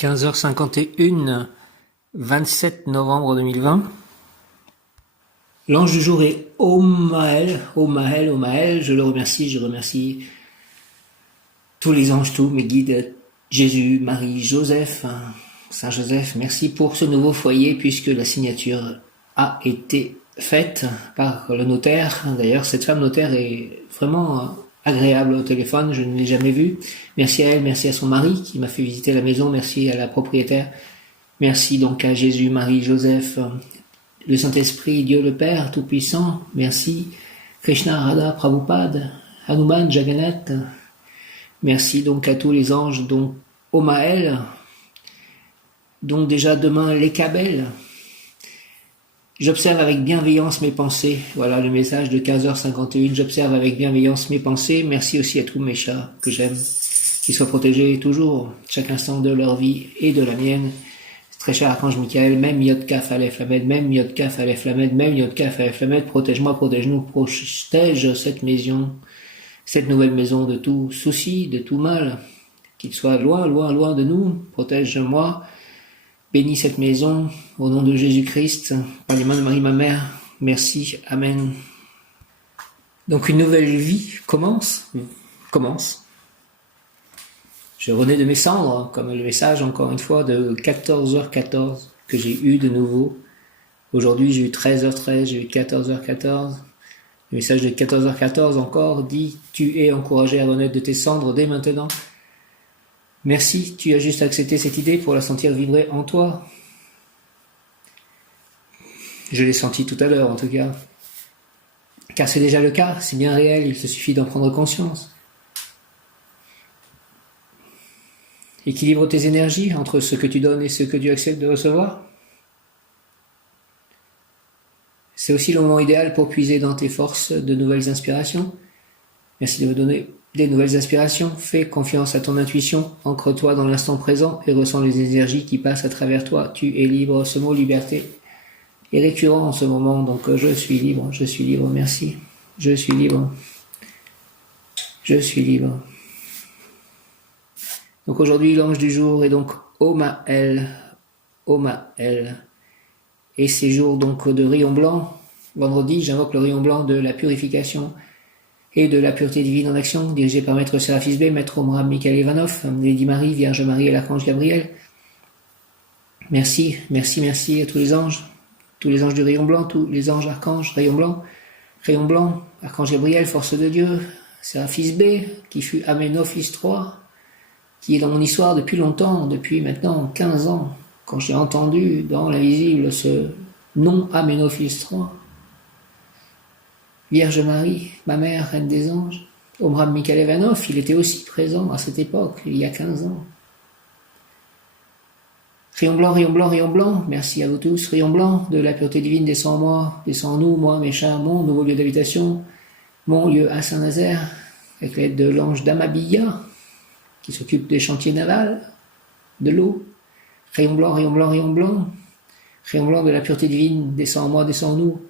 15h51, 27 novembre 2020. L'ange du jour est Omaël, je le remercie, je remercie tous les anges, tous mes guides, Jésus, Marie, Joseph, Saint Joseph, merci pour ce nouveau foyer puisque la signature a été faite par le notaire. D'ailleurs, cette femme notaire est vraiment agréable au téléphone, je ne l'ai jamais vue. Merci à elle, merci à son mari qui m'a fait visiter la maison, merci à la propriétaire, merci donc à Jésus, Marie, Joseph, le Saint-Esprit, Dieu le Père Tout-Puissant, merci, Krishna, Radha, Prabhupada, Hanuman, Jagannath, merci donc à tous les anges, donc Omaël, donc déjà demain les Kabel. J'observe avec bienveillance mes pensées. Voilà le message de 15h51. J'observe avec bienveillance mes pensées. Merci aussi à tous mes chats que j'aime, qu'ils soient protégés toujours, chaque instant de leur vie et de la mienne. Très cher Archange Michael, même Yod Kaf Aleph Lamed, même Yod Kaf Aleph Lamed, même Yod Kaf Aleph Lamed, protège-moi, protège-nous, protège cette maison, cette nouvelle maison de tout souci, de tout mal, qu'il soit loin, loin, loin de nous. Protège-moi. Bénis cette maison, au nom de Jésus-Christ, par les mains de Marie, ma mère. Merci, Amen. Donc une nouvelle vie commence. Je renais de mes cendres, comme le message, encore une fois, de 14h14 que j'ai eu de nouveau. Aujourd'hui, j'ai eu 13h13, j'ai eu 14h14. Le message de 14h14 encore dit « Tu es encouragé à renaître de tes cendres dès maintenant ». Merci, tu as juste accepté cette idée pour la sentir vibrer en toi. Je l'ai senti tout à l'heure en tout cas. Car c'est déjà le cas, c'est bien réel, il te suffit d'en prendre conscience. Équilibre tes énergies entre ce que tu donnes et ce que tu acceptes de recevoir. C'est aussi le moment idéal pour puiser dans tes forces de nouvelles inspirations. Merci de me donner des nouvelles inspirations, fais confiance à ton intuition, ancre-toi dans l'instant présent et ressens les énergies qui passent à travers toi. Tu es libre. Ce mot liberté est récurrent en ce moment, donc je suis libre, merci. Je suis libre. Donc aujourd'hui, l'ange du jour est donc Omaël. Et ces jours donc de rayon blanc. Vendredi, j'invoque le rayon blanc de la purification et de la pureté divine en action, dirigé par Maître Séraphis B, Maître Omram Michael Ivanov, Lady Marie, Vierge Marie et l'Archange Gabriel. Merci à tous les anges du rayon blanc, tous les anges archanges, rayon blanc, Archange Gabriel, force de Dieu, Séraphis B, qui fut Aménophis 3, qui est dans mon histoire depuis longtemps, depuis maintenant 15 ans, quand j'ai entendu dans l'invisible ce nom Aménophis 3. Vierge Marie, ma mère, reine des anges, Omram Michael Ivanov, il était aussi présent à cette époque, il y a 15 ans. Rayon blanc, merci à vous tous. Rayon blanc de la pureté divine descend en moi, descend en nous, moi, mes chers, mon nouveau lieu d'habitation, mon lieu à Saint-Nazaire, avec l'aide de l'ange d'Amabilla, qui s'occupe des chantiers navals, de l'eau. Rayon blanc de la pureté divine descend en moi, descend en nous.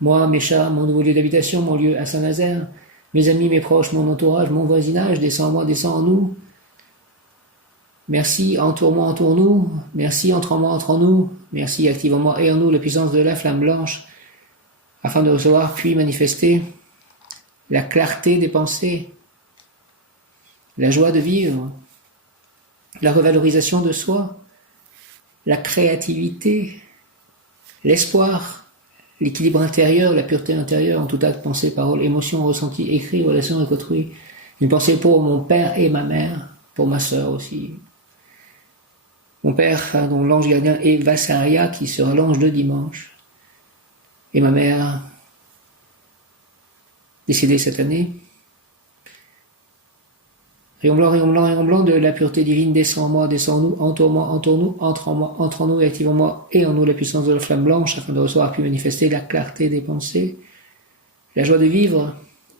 Moi, mes chats, mon nouveau lieu d'habitation, mon lieu à Saint-Nazaire, mes amis, mes proches, mon entourage, mon voisinage, descend en moi, descend en nous. Merci, entoure-moi, entoure-nous. Merci, entre en moi, entre en nous. Merci, active en moi et en nous la puissance de la flamme blanche, afin de recevoir puis manifester la clarté des pensées, la joie de vivre, la revalorisation de soi, la créativité, l'espoir, l'équilibre intérieur, la pureté intérieure en tout acte, pensée, parole, émotion, ressenti, écrit, relation avec autrui. Une pensée pour mon père et ma mère, pour ma sœur aussi. Mon père, dont l'ange gardien est Vassaria, qui sera l'ange de dimanche. Et ma mère, décédée cette année. Rayon blanc de la pureté divine descend en moi, descend en nous, entoure-moi, entoure-nous, entre en moi, entre en nous et active en moi et en nous la puissance de la flamme blanche afin de recevoir puis manifester la clarté des pensées, la joie de vivre,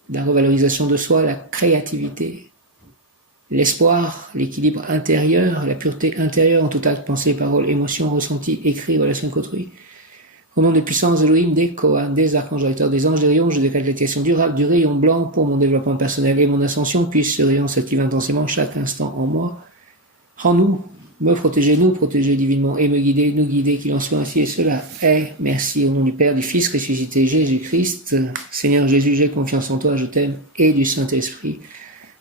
la revalorisation de soi, la créativité, l'espoir, l'équilibre intérieur, la pureté intérieure en tout acte, pensée, parole, émotion, ressenti, écrit, relation avec autrui. Au nom des puissances d'Elohim, des Kohan, des archanges directeurs, des anges, des rayons, je décrète l'activation durable du rayon blanc pour mon développement personnel et mon ascension, puisse ce rayon s'activer intensément chaque instant en moi, en nous, me protéger, nous protéger divinement et me guider, nous guider, qu'il en soit ainsi et cela est. Merci au nom du Père, du Fils ressuscité Jésus-Christ. Seigneur Jésus, j'ai confiance en toi, je t'aime, et du Saint-Esprit.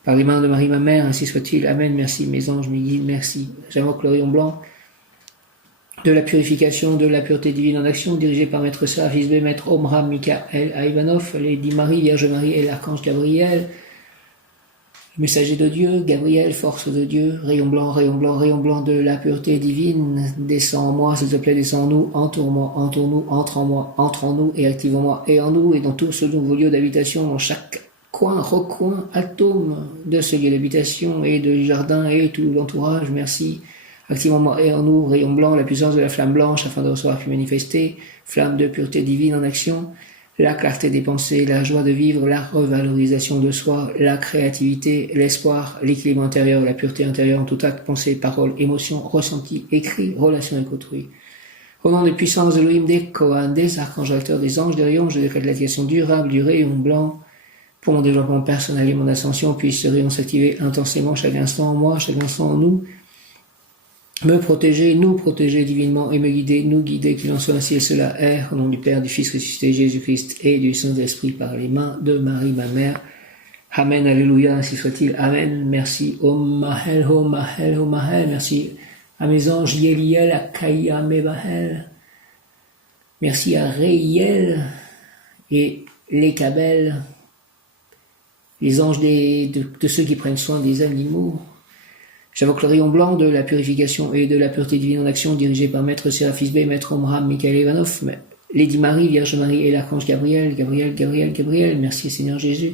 Par les mains de Marie, ma mère, ainsi soit-il. Amen. Merci, mes anges, mes guides, merci. J'invoque le rayon blanc de la purification, de la pureté divine en action, dirigé par Maître Serafis B, Maître Omram, Michael Ivanov, Lady Marie, Vierge Marie et l'Archange Gabriel. Messager de Dieu, Gabriel, force de Dieu, rayon blanc, rayon blanc, rayon blanc de la pureté divine, descend en moi, s'il te plaît, descend en nous, entoure-moi, entoure-nous, entre en moi, entre en nous et active en moi et en nous et dans tout ce nouveau lieu d'habitation, dans chaque coin, recoin, atome de ce lieu d'habitation et de jardin et tout l'entourage, merci. Active en moi et en nous, rayon blanc, la puissance de la flamme blanche afin de recevoir puis manifester, flamme de pureté divine en action, la clarté des pensées, la joie de vivre, la revalorisation de soi, la créativité, l'espoir, l'équilibre intérieur, la pureté intérieure en tout acte, pensée, parole, émotion, ressenti, écrit, relation avec autrui. Au nom des puissances Elohim, des Kohan, des archanges acteurs, des anges, des rayons, je décrète l'application durable du rayon blanc pour mon développement personnel et mon ascension, puisse ce rayon s'activer intensément chaque instant en moi, chaque instant en nous, me protéger, nous protéger divinement et me guider, nous guider, qu'il en soit ainsi et cela est, au nom du Père, du Fils ressuscité Jésus-Christ et du Saint-Esprit par les mains de Marie, ma mère. Amen, alléluia, ainsi soit-il. Amen, merci. Om Mahel, Om Mahel, Om Mahel, merci à mes anges, Yeliel, Akaïa, Mebahel. Merci à Réiel et les Kabel, les anges de ceux qui prennent soin des animaux. J'invoque le rayon blanc de la purification et de la pureté divine en action, dirigé par Maître Serafis B, Maître Omram, Michael Ivanov, Lady Marie, Vierge Marie et l'Archange Gabriel, Gabriel, merci Seigneur Jésus.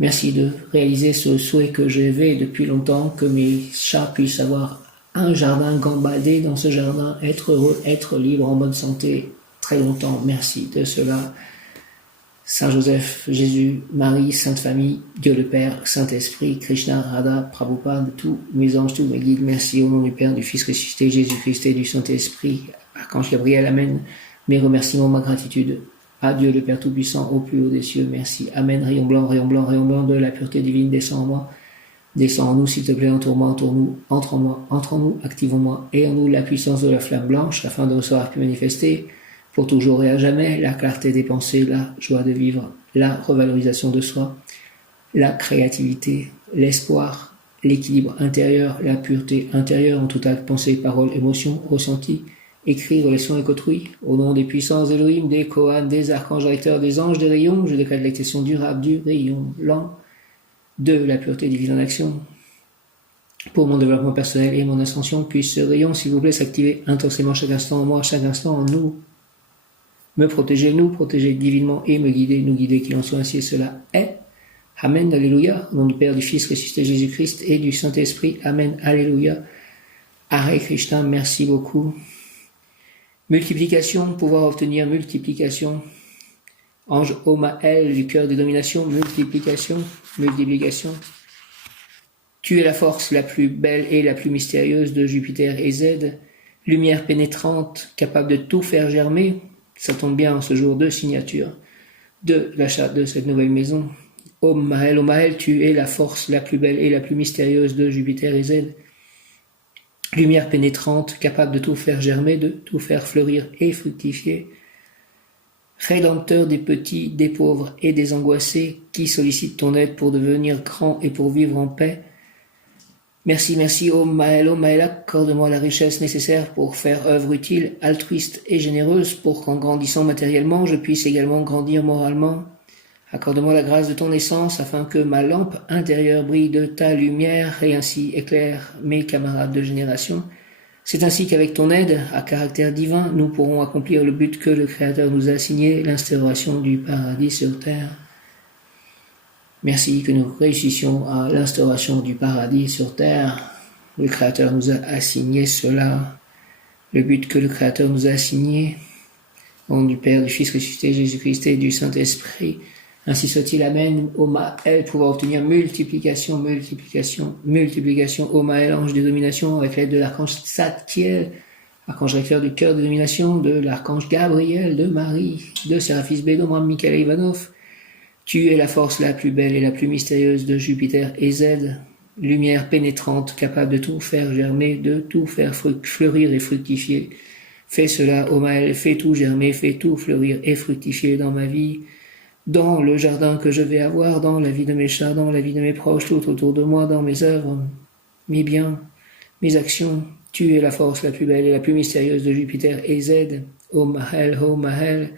Merci de réaliser ce souhait que j'avais depuis longtemps, que mes chats puissent avoir un jardin, gambader dans ce jardin, être heureux, être libre, en bonne santé, très longtemps. Merci de cela. Saint Joseph, Jésus, Marie, Sainte Famille, Dieu le Père, Saint-Esprit, Krishna, Radha, Prabhupada, tous mes anges, tous mes guides, merci au nom du Père, du Fils ressuscité, Jésus-Christ et du Saint-Esprit, Archange Gabriel, Amen. Mes remerciements, ma gratitude à Dieu le Père Tout-Puissant, au plus haut des cieux, merci. Amen. Rayon blanc, rayon blanc, rayon blanc de la pureté divine, descend en moi, descend en nous, s'il te plaît, entoure-moi, entoure-nous, entre en moi, entre en nous, active en moi et en nous la puissance de la flamme blanche, afin de recevoir puis manifester, pour toujours et à jamais, la clarté des pensées, la joie de vivre, la revalorisation de soi, la créativité, l'espoir, l'équilibre intérieur, la pureté intérieure en tout acte, pensée, parole, émotion, ressenti, écrit, relation avec autrui, au nom des puissances Elohim, des Kohan, des archanges recteurs, des anges, des rayons, je décrète l'activation durable du rayon blanc de la pureté divine en action. Pour mon développement personnel et mon ascension, puisse ce rayon, s'il vous plaît, s'activer intensément chaque instant en moi, chaque instant en nous. Me protéger, nous protéger divinement et me guider, nous guider, qu'il en soit ainsi et cela est. Amen, alléluia. Au nom du Père, du Fils ressuscité Jésus-Christ et du Saint-Esprit. Amen, alléluia. Hare Krishna, merci beaucoup. Multiplication, pouvoir obtenir multiplication. Ange Omael, du cœur de domination, multiplication, multiplication. Tu es la force la plus belle et la plus mystérieuse de Jupiter et Z. Lumière pénétrante, capable de tout faire germer. Ça tombe bien en ce jour de signature de l'achat de cette nouvelle maison. Om Mahel, tu es la force la plus belle et la plus mystérieuse de Jupiter et Z. Lumière pénétrante, capable de tout faire germer, de tout faire fleurir et fructifier. Rédempteur des petits, des pauvres et des angoissés qui sollicitent ton aide pour devenir grand et pour vivre en paix. Merci, merci, Om Mahel, accorde-moi la richesse nécessaire pour faire œuvre utile, altruiste et généreuse, pour qu'en grandissant matériellement, je puisse également grandir moralement. Accorde-moi la grâce de ton essence, afin que ma lampe intérieure brille de ta lumière et ainsi éclaire mes camarades de génération. C'est ainsi qu'avec ton aide, à caractère divin, nous pourrons accomplir le but que le Créateur nous a assigné, l'instauration du paradis sur terre. Merci que nous réussissions à l'instauration du paradis sur terre. Le Créateur nous a assigné cela. Le but que le Créateur nous a assigné. Au nom du Père, du Fils ressuscité, Jésus-Christ et du Saint-Esprit. Ainsi soit-il. Amen. Ô Maël, pouvoir obtenir multiplication, multiplication, multiplication. Ô Maël, ange de domination, avec l'aide de l'archange Tzadkiel, archange recteur du cœur de domination, de l'archange Gabriel, de Marie, de Serafis B, d'Omram, Michael Ivanov. Tu es la force la plus belle et la plus mystérieuse de Jupiter et Z. lumière pénétrante, capable de tout faire germer, de tout faire fleurir et fructifier. Fais cela, ô Maël, fais tout germer, fais tout fleurir et fructifier dans ma vie, dans le jardin que je vais avoir, dans la vie de mes chats, dans la vie de mes proches, tout autour de moi, dans mes œuvres, mes biens, mes actions. Tu es la force la plus belle et la plus mystérieuse de Jupiter et Z. Ô Mahel, ô Mahel,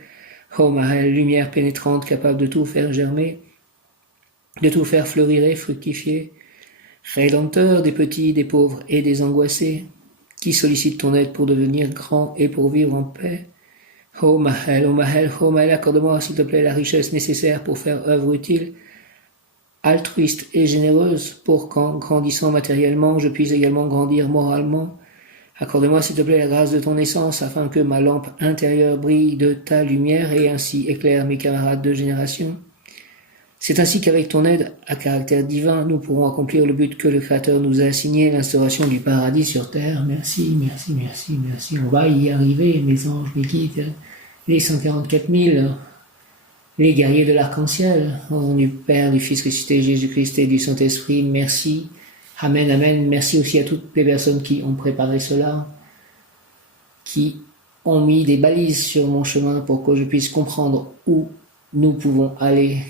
ô Mahel, lumière pénétrante capable de tout faire germer, de tout faire fleurir et fructifier. Rédempteur des petits, des pauvres et des angoissés, qui sollicitent ton aide pour devenir grand et pour vivre en paix. Oh Mahel, accorde-moi s'il te plaît la richesse nécessaire pour faire œuvre utile, altruiste et généreuse, pour qu'en grandissant matériellement, je puisse également grandir moralement. Accorde-moi s'il te plaît la grâce de ton essence, afin que ma lampe intérieure brille de ta lumière et ainsi éclaire mes camarades de génération. C'est ainsi qu'avec ton aide à caractère divin, nous pourrons accomplir le but que le Créateur nous a assigné, l'instauration du paradis sur terre. Merci. On va y arriver, mes anges, mes guides, les 144 000, les guerriers de l'arc-en-ciel, au nom du Père, du Fils ressuscité, Jésus-Christ et du Saint-Esprit. Merci. Amen, amen. Merci aussi à toutes les personnes qui ont préparé cela, qui ont mis des balises sur mon chemin pour que je puisse comprendre où nous pouvons aller.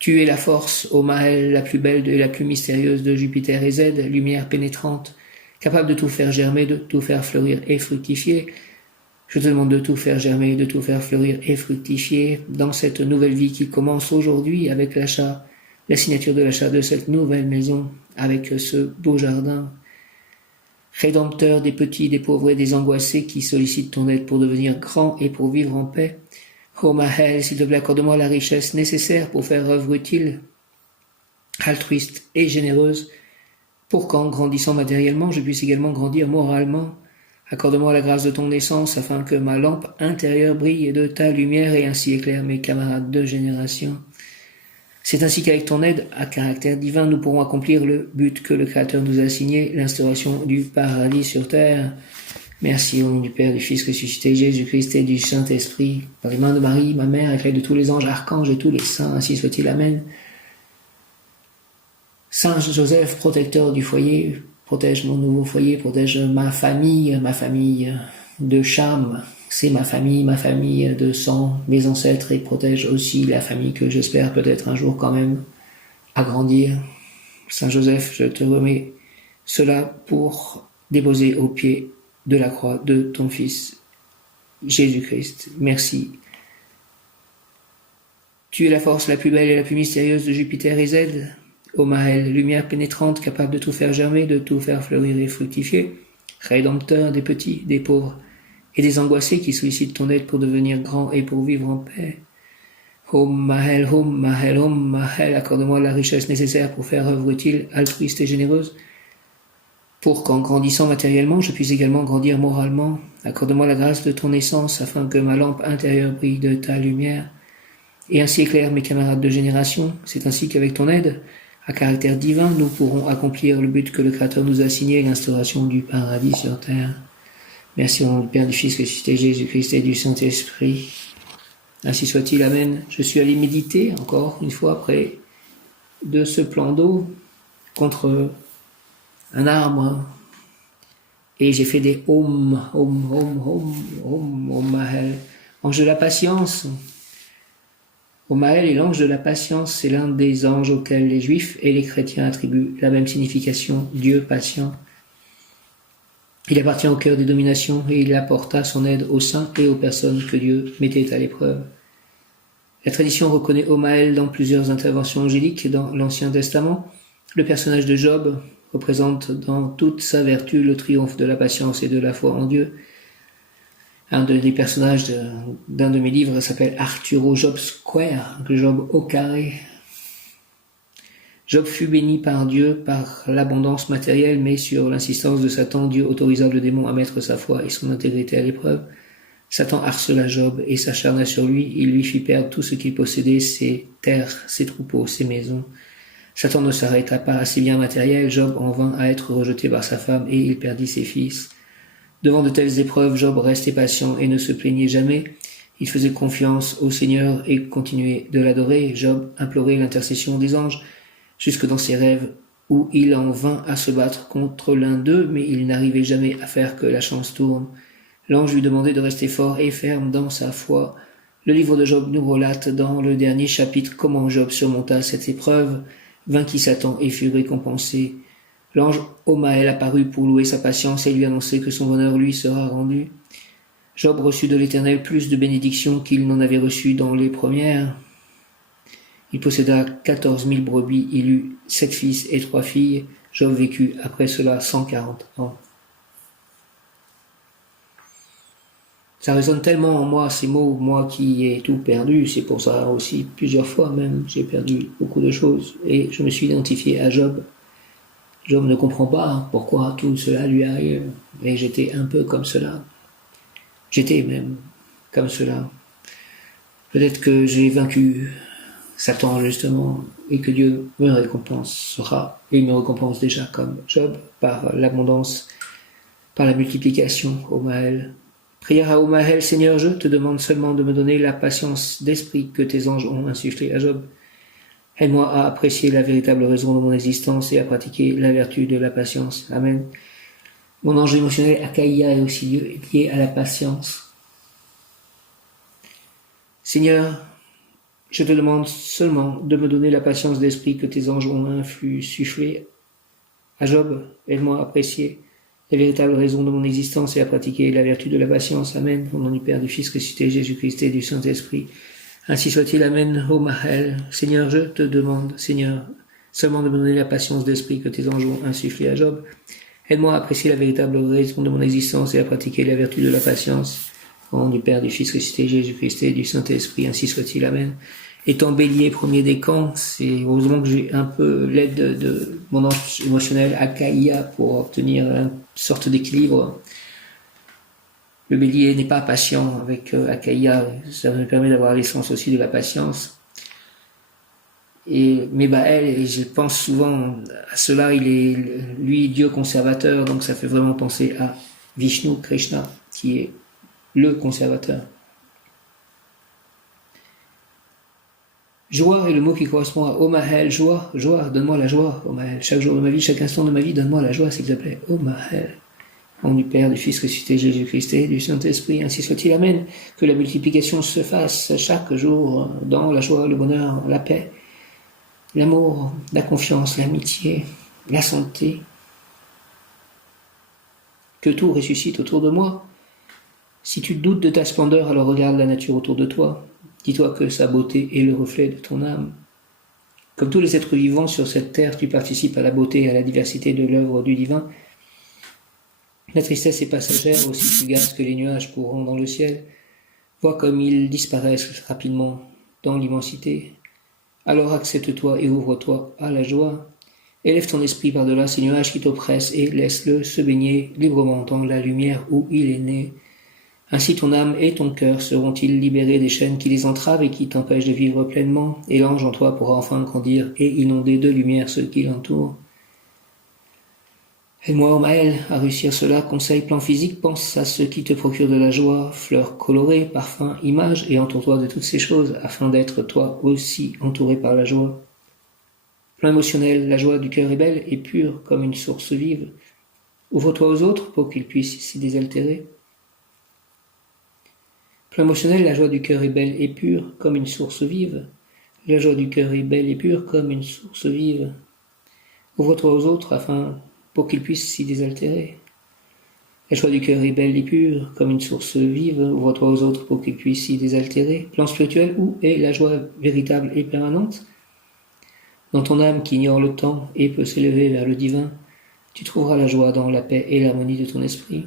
Tu es la force, ô Mahel, la plus belle et la plus mystérieuse de Jupiter et Z, lumière pénétrante, capable de tout faire germer, de tout faire fleurir et fructifier. Je te demande de tout faire germer, de tout faire fleurir et fructifier dans cette nouvelle vie qui commence aujourd'hui avec l'achat, la signature de l'achat de cette nouvelle maison, avec ce beau jardin. Rédempteur des petits, des pauvres et des angoissés qui sollicitent ton aide pour devenir grand et pour vivre en paix. Oh Mahel, s'il te plaît, accorde-moi la richesse nécessaire pour faire œuvre utile, altruiste et généreuse, pour qu'en grandissant matériellement, je puisse également grandir moralement. Accorde-moi la grâce de ton essence, afin que ma lampe intérieure brille de ta lumière et ainsi éclaire mes camarades de génération. C'est ainsi qu'avec ton aide à caractère divin, nous pourrons accomplir le but que le Créateur nous a assigné, l'instauration du paradis sur terre. Merci au nom du Père, du Fils ressuscité, Jésus-Christ et du Saint-Esprit, par les mains de Marie, ma mère, avec l'aide de tous les anges, archanges et tous les saints, ainsi soit-il. Amen. Saint Joseph, protecteur du foyer, protège mon nouveau foyer, protège ma famille de Cham, c'est ma famille de sang, mes ancêtres, et protège aussi la famille que j'espère peut-être un jour quand même agrandir. Saint Joseph, je te remets cela pour déposer aux pieds de la croix de ton Fils, Jésus-Christ. Merci. Tu es la force la plus belle et la plus mystérieuse de Jupiter et Z, ô Mahel, lumière pénétrante capable de tout faire germer, de tout faire fleurir et fructifier, rédempteur des petits, des pauvres et des angoissés qui sollicitent ton aide pour devenir grand et pour vivre en paix. Ô Mahel, accorde-moi la richesse nécessaire pour faire œuvre utile, altruiste et généreuse, pour qu'en grandissant matériellement, je puisse également grandir moralement. Accorde-moi la grâce de ton essence, afin que ma lampe intérieure brille de ta lumière, et ainsi éclaire mes camarades de génération. C'est ainsi qu'avec ton aide, à caractère divin, nous pourrons accomplir le but que le Créateur nous a assigné, l'instauration du paradis sur terre. Merci au nom du Père, du Fils ressuscité, Jésus-Christ et du Saint-Esprit. Ainsi soit-il, amen. Je suis allé méditer, encore une fois, près de ce plan d'eau, contre un arbre, et j'ai fait des Om Mahel, ange de la patience. Om Mahel est l'ange de la patience, c'est l'un des anges auxquels les Juifs et les chrétiens attribuent la même signification, Dieu patient. Il appartient au cœur des dominations et il apporta son aide aux saints et aux personnes que Dieu mettait à l'épreuve. La tradition reconnaît Om Mahel dans plusieurs interventions angéliques dans l'Ancien Testament. Le personnage de Job représente dans toute sa vertu le triomphe de la patience et de la foi en Dieu. Un des personnages d'un de mes livres s'appelle Arturo Job Square, Job au carré. Job fut béni par Dieu par l'abondance matérielle, mais sur l'insistance de Satan, Dieu autorisa le démon à mettre sa foi et son intégrité à l'épreuve. Satan harcela Job et s'acharna sur lui. Il lui fit perdre tout ce qu'il possédait, ses terres, ses troupeaux, ses maisons. Satan ne s'arrêta pas à ses biens matériels. Job en vint à être rejeté par sa femme et il perdit ses fils. Devant de telles épreuves, Job restait patient et ne se plaignait jamais. Il faisait confiance au Seigneur et continuait de l'adorer. Job implorait l'intercession des anges. Jusque dans ses rêves, où il en vint à se battre contre l'un d'eux, mais il n'arrivait jamais à faire que la chance tourne. L'ange lui demandait de rester fort et ferme dans sa foi. Le livre de Job nous relate dans le dernier chapitre comment Job surmonta cette épreuve, vainquit Satan et fut récompensé. L'ange Omaël apparut pour louer sa patience et lui annoncer que son bonheur lui sera rendu. Job reçut de l'Éternel plus de bénédictions qu'il n'en avait reçu dans les premières. Il posséda 14 000 brebis, il eut 7 fils et 3 filles. Job vécut après cela 140 ans. Ça résonne tellement en moi, ces mots, moi qui ai tout perdu, c'est pour ça aussi plusieurs fois même, j'ai perdu beaucoup de choses et je me suis identifié à Job. Job ne comprend pas pourquoi tout cela lui arrive, mais j'étais un peu comme cela. J'étais même comme cela. Peut-être que j'ai vaincu Satan justement et que Dieu me récompensera et il me récompense déjà comme Job par l'abondance, par la multiplication, Omaël. Prière à Omaël, Seigneur, je te demande seulement de me donner la patience d'esprit que tes anges ont insufflé à Job. Aide-moi à apprécier la véritable raison de mon existence et à pratiquer la vertu de la patience. Amen. Mon ange émotionnel, Akaïa, est aussi lié à la patience. Seigneur, je te demande seulement de me donner la patience d'esprit que tes anges ont insufflé à Job. Aide-moi à apprécier la véritable raison de mon existence et à pratiquer la vertu de la patience. Amen. Au nom du Père, du Fils ressuscité, Jésus-Christ et du Saint-Esprit. Ainsi soit-il. Amen. Omaël. Seigneur, je te demande, Seigneur, seulement de me donner la patience d'esprit que tes anges ont insufflé à Job. Aide-moi à apprécier la véritable raison de mon existence et à pratiquer la vertu de la patience. Au nom du Père, du Fils ressuscité, Jésus-Christ et du Saint-Esprit. Ainsi soit-il. Amen. Étant bélier, premier décan, c'est heureusement que j'ai un peu l'aide de mon ange émotionnel, Akaïa, pour obtenir une sorte d'équilibre. Le bélier n'est pas patient avec Akaïa, ça me permet d'avoir l'essence aussi de la patience. Et Mebaël, et je pense souvent à cela, il est lui Dieu conservateur, donc ça fait vraiment penser à Vishnu, Krishna, qui est le conservateur. Joie est le mot qui correspond à Omaël, joie, donne-moi la joie, Omaël. Chaque jour de ma vie, chaque instant de ma vie, donne-moi la joie, s'il te plaît, Omaël. Au nom du Père, du Fils ressuscité, Jésus-Christ et du Saint-Esprit, ainsi soit-il, amen. Que la multiplication se fasse chaque jour dans la joie, le bonheur, la paix, l'amour, la confiance, l'amitié, la santé. Que tout ressuscite autour de moi. Si tu doutes de ta splendeur, alors regarde la nature autour de toi. Dis-toi que sa beauté est le reflet de ton âme. Comme tous les êtres vivants sur cette terre, tu participes à la beauté et à la diversité de l'œuvre du divin. La tristesse est passagère, aussi fugace que les nuages courant dans le ciel. Vois comme ils disparaissent rapidement dans l'immensité. Alors accepte-toi et ouvre-toi à la joie. Élève ton esprit par-delà ces nuages qui t'oppressent et laisse-le se baigner librement dans la lumière où il est né. Ainsi ton âme et ton cœur seront-ils libérés des chaînes qui les entravent et qui t'empêchent de vivre pleinement, et l'ange en toi pourra enfin grandir et inonder de lumière ceux qui l'entourent. Aide-moi, Omaël, à réussir cela. Conseil, plan physique, pense à ce qui te procure de la joie, fleurs colorées, parfums, images, et entoure-toi de toutes ces choses, afin d'être toi aussi entouré par la joie. Plan émotionnel, la joie du cœur est belle et pure comme une source vive. Ouvre-toi aux autres pour qu'ils puissent s'y désaltérer. Plan émotionnel, la joie du cœur est belle et pure comme une source vive. La joie du cœur est belle et pure comme une source vive. Ouvre-toi aux autres afin pour qu'ils puissent s'y désaltérer. La joie du cœur est belle et pure comme une source vive. Ouvre-toi aux autres pour qu'ils puissent s'y désaltérer. Plan spirituel, où est la joie véritable et permanente? Dans ton âme qui ignore le temps et peut s'élever vers le divin, tu trouveras la joie dans la paix et l'harmonie de ton esprit.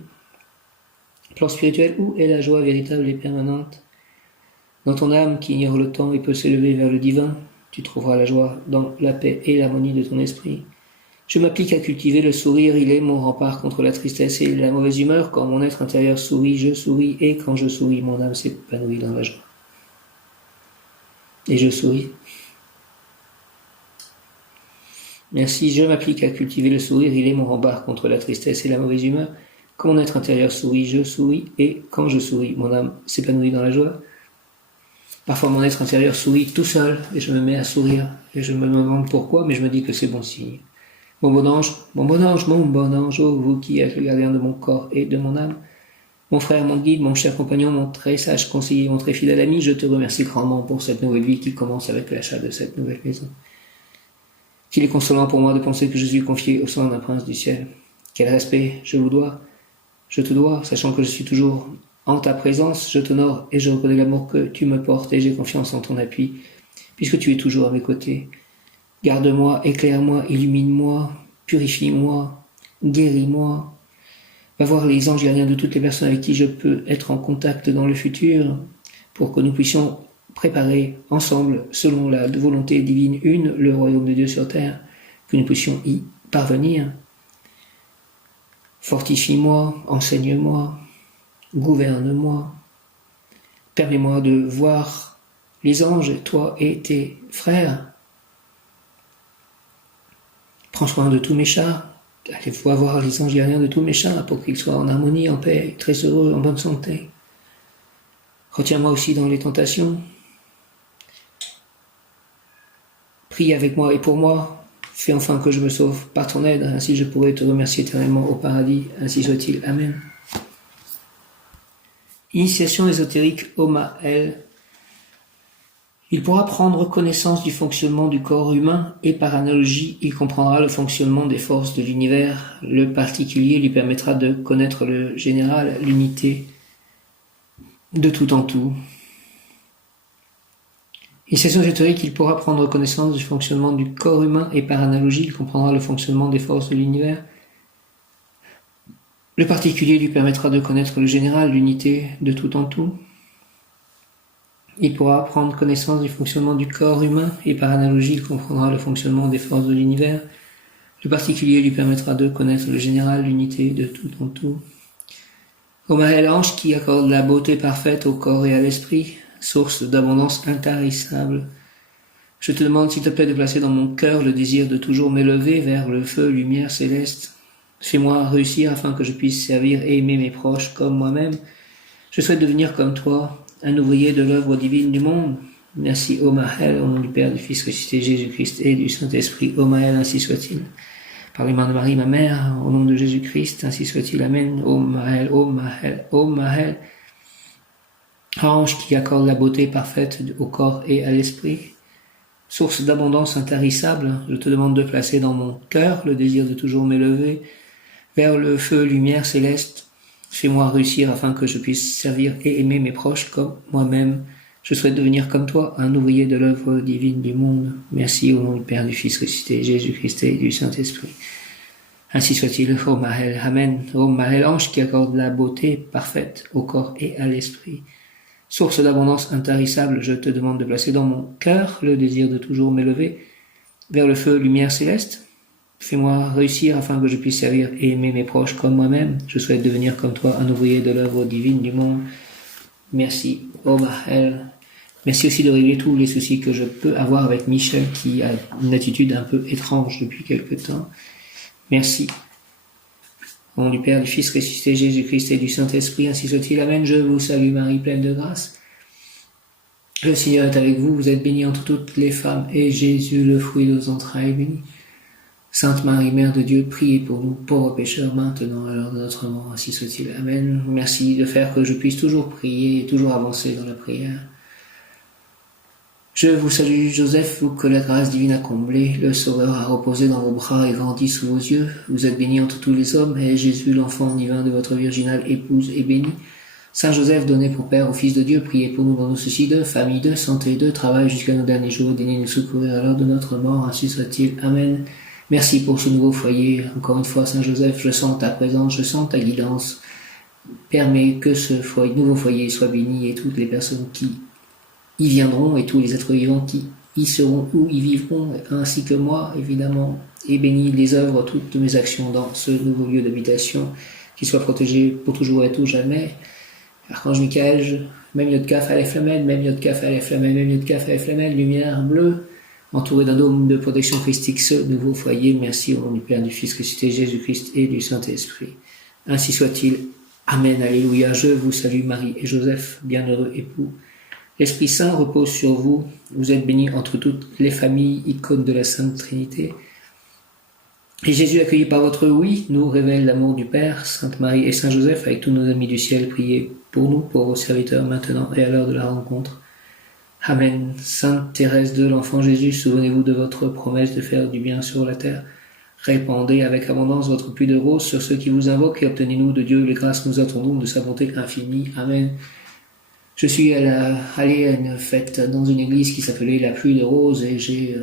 Plan spirituel, où est la joie véritable et permanente? Dans ton âme qui ignore le temps et peut s'élever vers le divin, tu trouveras la joie dans la paix et l'harmonie de ton esprit. Je m'applique à cultiver le sourire, il est mon rempart contre la tristesse et la mauvaise humeur. Quand mon être intérieur sourit, je souris, et quand je souris, mon âme s'épanouit dans la joie. Et je souris. Merci, je m'applique à cultiver le sourire, il est mon rempart contre la tristesse et la mauvaise humeur. Quand mon être intérieur sourit, je souris, et quand je souris, mon âme s'épanouit dans la joie. Parfois mon être intérieur sourit tout seul, et je me mets à sourire, et je me demande pourquoi, mais je me dis que c'est bon signe. Mon bon ange, mon bon ange, mon bon ange, ô vous qui êtes le gardien de mon corps et de mon âme, mon frère, mon guide, mon cher compagnon, mon très sage conseiller, mon très fidèle ami, je te remercie grandement pour cette nouvelle vie qui commence avec l'achat de cette nouvelle maison. Qu'il est consolant pour moi de penser que je suis confié au sein d'un prince du ciel. Quel respect je te dois, sachant que je suis toujours en ta présence, je t'honore et je reconnais l'amour que tu me portes et j'ai confiance en ton appui, puisque tu es toujours à mes côtés. Garde-moi, éclaire-moi, illumine-moi, purifie-moi, guéris-moi. Va voir les anges gardiens de toutes les personnes avec qui je peux être en contact dans le futur, pour que nous puissions préparer ensemble, selon la volonté divine une, le royaume de Dieu sur terre, que nous puissions y parvenir. Fortifie-moi, enseigne-moi, gouverne-moi. Permets-moi de voir les anges, toi et tes frères. Prends soin de tous mes chats. Allez-vous voir les anges gardiens de tous mes chats pour qu'ils soient en harmonie, en paix, très heureux, en bonne santé. Retiens-moi aussi dans les tentations. Prie avec moi et pour moi. Fais enfin que je me sauve par ton aide, ainsi je pourrai te remercier éternellement au paradis. Ainsi soit-il. Amen. Initiation ésotérique Omael. Il pourra prendre connaissance du fonctionnement du corps humain et par analogie, il comprendra le fonctionnement des forces de l'univers. Le particulier lui permettra de connaître le général, l'unité de tout en tout. Initiation ésotérique, il pourra prendre connaissance du fonctionnement du corps humain et par analogie, il comprendra le fonctionnement des forces de l'univers. Le particulier lui permettra de connaître le général, l'unité de tout en tout. Il pourra prendre connaissance du fonctionnement du corps humain et par analogie, il comprendra le fonctionnement des forces de l'univers. Le particulier lui permettra de connaître le général, l'unité de tout en tout. Omael, ange qui accorde la beauté parfaite au corps et à l'esprit, source d'abondance intarissable. Je te demande s'il te plaît de placer dans mon cœur le désir de toujours m'élever vers le feu, lumière céleste. Fais-moi réussir afin que je puisse servir et aimer mes proches comme moi-même. Je souhaite devenir comme toi, un ouvrier de l'œuvre divine du monde. Merci, Omael, au nom du Père, du Fils ressuscité Jésus-Christ et du Saint-Esprit. Omael, ainsi soit-il. Par les mains de Marie, ma mère, au nom de Jésus-Christ, ainsi soit-il. Amen. Omael, Omael, Omael. Ange qui accorde la beauté parfaite au corps et à l'esprit. Source d'abondance intarissable, je te demande de placer dans mon cœur le désir de toujours m'élever vers le feu, lumière céleste. Fais-moi réussir afin que je puisse servir et aimer mes proches comme moi-même. Je souhaite devenir comme toi, un ouvrier de l'œuvre divine du monde. Merci au nom du Père, du Fils ressuscité, Jésus-Christ et du Saint-Esprit. Ainsi soit-il. Omael, Amen. Omael, ange qui accorde la beauté parfaite au corps et à l'esprit. Source d'abondance intarissable, je te demande de placer dans mon cœur le désir de toujours m'élever vers le feu, lumière céleste. Fais-moi réussir afin que je puisse servir et aimer mes proches comme moi-même. Je souhaite devenir comme toi, un ouvrier de l'œuvre divine du monde. Merci, Omael. Merci aussi de régler tous les soucis que je peux avoir avec Michel qui a une attitude un peu étrange depuis quelque temps. Merci. Au nom du Père, du Fils ressuscité, Jésus-Christ et du Saint-Esprit, ainsi soit-il. Amen. Je vous salue Marie, pleine de grâce. Le Seigneur est avec vous, vous êtes bénie entre toutes les femmes, et Jésus, le fruit de vos entrailles, est béni. Sainte Marie, Mère de Dieu, priez pour nous, pauvres pécheurs, maintenant et à l'heure de notre mort, ainsi soit-il. Amen. Merci de faire que je puisse toujours prier et toujours avancer dans la prière. Je vous salue, Joseph, vous que la grâce divine a comblé, le Sauveur a reposé dans vos bras et grandi sous vos yeux. Vous êtes bénie entre tous les hommes, et Jésus, l'enfant divin de votre virginale épouse, est béni. Saint Joseph, donné pour Père au Fils de Dieu, priez pour nous dans nos soucis de famille, de santé, de travail, jusqu'à nos derniers jours, daignez nous secourir à l'heure de notre mort, ainsi soit-il. Amen. Merci pour ce nouveau foyer. Encore une fois, Saint Joseph, je sens ta présence, je sens ta guidance. Permets que ce nouveau foyer soit béni et toutes les personnes qui y viendront et tous les êtres vivants qui y seront ou y vivront, ainsi que moi, évidemment, et bénis les œuvres, toutes mes actions dans ce nouveau lieu d'habitation, qu'ils soient protégés pour toujours et tout jamais. Archange Michael, même Yod Kaf Aleph Lamed, même Yod Kaf Aleph Lamed, même Yod Kaf Aleph Lamed, lumière bleue, entouré d'un dôme de protection christique, ce nouveau foyer. Merci au nom du Père, du Fils ressuscité, Jésus-Christ et du Saint-Esprit. Ainsi soit-il. Amen. Alléluia. Je vous salue Marie et Joseph, bienheureux époux. L'Esprit Saint repose sur vous. Vous êtes bénis entre toutes les familles, icônes de la Sainte Trinité. Et Jésus, accueilli par votre oui, nous révèle l'amour du Père, Sainte Marie et Saint Joseph, avec tous nos amis du ciel, priez pour nous, pauvres serviteurs, maintenant et à l'heure de la rencontre. Amen. Sainte Thérèse de l'Enfant Jésus, souvenez-vous de votre promesse de faire du bien sur la terre. Répandez avec abondance votre pluie de roses sur ceux qui vous invoquent et obtenez-nous de Dieu les grâces que nous attendons de sa bonté infinie. Amen. Je suis allé à une fête dans une église qui s'appelait la pluie de roses et j'ai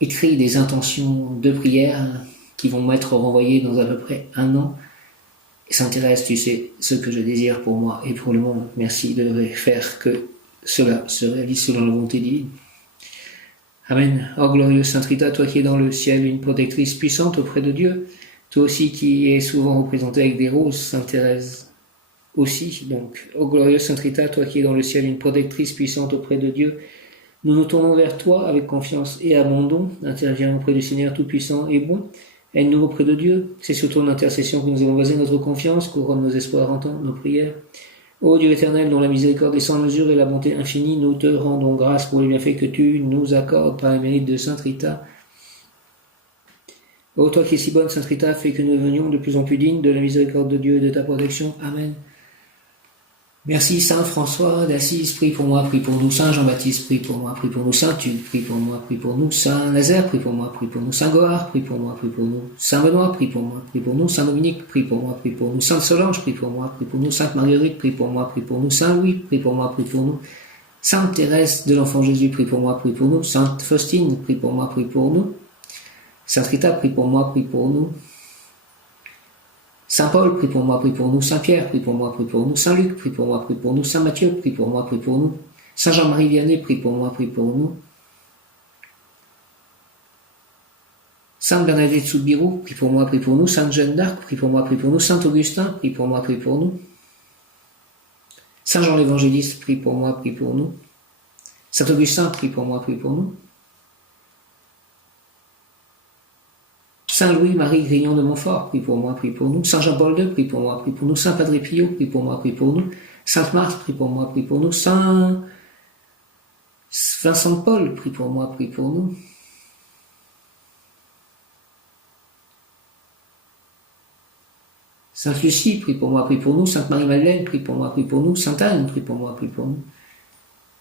écrit des intentions de prière qui vont m'être renvoyées dans à peu près 1 an. Sainte Thérèse, tu sais ce que je désire pour moi et pour le monde. Merci de faire que cela se réalise selon la volonté divine. Amen. Oh glorieuse Sainte Rita, toi qui es dans le ciel une protectrice puissante auprès de Dieu, toi aussi qui es souvent représentée avec des roses, Sainte Thérèse aussi. Donc, oh glorieuse Sainte Rita, toi qui es dans le ciel une protectrice puissante auprès de Dieu, nous nous tournons vers toi avec confiance et abandon. Interviens auprès du Seigneur Tout-Puissant et bon. Aide-nous auprès de Dieu. C'est sur ton intercession que nous avons basé notre confiance, couronne nos espoirs, entends nos prières. Ô Dieu éternel, dont la miséricorde est sans mesure et la bonté infinie, nous te rendons grâce pour les bienfaits que tu nous accordes par les mérites de Sainte Rita. Ô toi qui es si bonne, Sainte Rita, fais que nous devenions de plus en plus dignes de la miséricorde de Dieu et de ta protection. Amen. Merci Saint François d'Assise, prie pour moi, prie pour nous. Saint Jean-Baptiste, prie pour moi, prie pour nous. Saint Tude, prie pour moi, prie pour nous. Saint Nazaire, prie pour moi, prie pour nous. Saint Goard, prie pour moi, prie pour nous. Saint Benoît, prie pour moi, prie pour nous. Saint Dominique, prie pour moi, prie pour nous. Sainte Solange, prie pour moi, prie pour nous. Sainte Marguerite, prie pour moi, prie pour nous. Saint Louis, prie pour moi, prie pour nous. Sainte Thérèse de l'Enfant Jésus, prie pour moi, prie pour nous. Sainte Faustine, prie pour moi, prie pour nous. Sainte Rita, prie pour moi, prie pour nous. Saint Paul, prie pour moi, prie pour nous. Saint Pierre, prie pour moi, prie pour nous. Saint Luc, prie pour moi, prie pour nous. Saint Matthieu, prie pour moi, prie pour nous. Saint Jean-Marie Vianney, prie pour moi, prie pour nous. Sainte Bernadette Soubirou, prie pour moi, prie pour nous. Sainte Jeanne d'Arc, prie pour moi, prie pour nous. Saint Augustin, prie pour moi, prie pour nous. Saint Jean l'Évangéliste, prie pour moi, prie pour nous. Saint Augustin, prie pour moi, prie pour nous. Saint Louis-Marie Grignon de Montfort, prie pour moi, prie pour nous. Saint Jean-Paul II, prie pour moi, prie pour nous. Saint Padre Pio, prie pour moi, prie pour nous. Sainte Marthe, prie pour moi, prie pour nous. Saint Vincent de Paul, prie pour moi, prie pour nous. Sainte Lucie, prie pour moi, prie pour nous. Sainte Marie-Madeleine, prie pour moi, prie pour nous. Sainte Anne, prie pour moi, prie pour nous.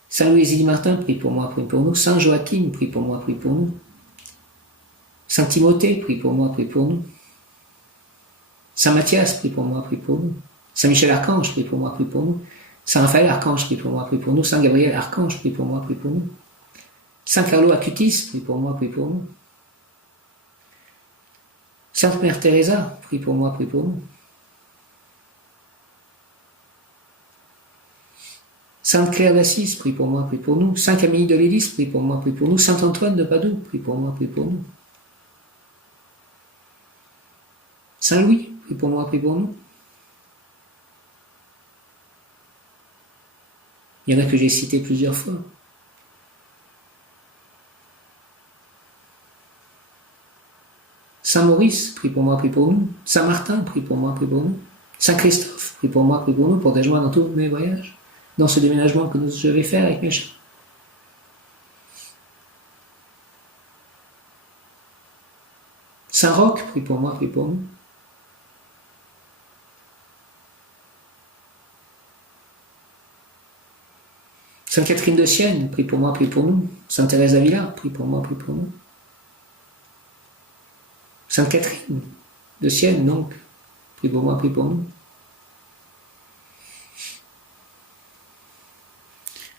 Saint Louis-Élie Martin, prie pour moi, prie pour nous. Saint Joachim, prie pour moi, prie pour nous. Saint Timothée, prie pour moi, prie pour nous. Saint Matthias, prie pour moi, prie pour nous. Saint Michel Archange, prie pour moi, prie pour nous. Saint Raphaël Archange, prie pour moi, prie pour nous. Saint Gabriel Archange, prie pour moi, prie pour nous. Saint Carlo Acutis, prie pour moi, prie pour nous. Sainte Mère Teresa, prie pour moi, prie pour nous. Sainte Claire d'Assise, prie pour moi, prie pour nous. Saint Camille de Lélis, prie pour moi, prie pour nous. Saint Antoine de Padoue, prie pour moi, prie pour nous. Saint Louis, prie pour moi, prie pour nous. Il y en a que j'ai cités plusieurs fois. Saint Maurice, prie pour moi, prie pour nous. Saint Martin, prie pour moi, prie pour nous. Saint Christophe, prie pour moi, prie pour nous, pour des joints dans tous mes voyages, dans ce déménagement que je vais faire avec mes chats. Saint Roch, prie pour moi, prie pour nous. Sainte Catherine de Sienne, prie pour moi, prie pour nous. Sainte Thérèse d'Avila, prie pour moi, prie pour nous. Sainte Catherine de Sienne, donc, prie pour moi, prie pour nous.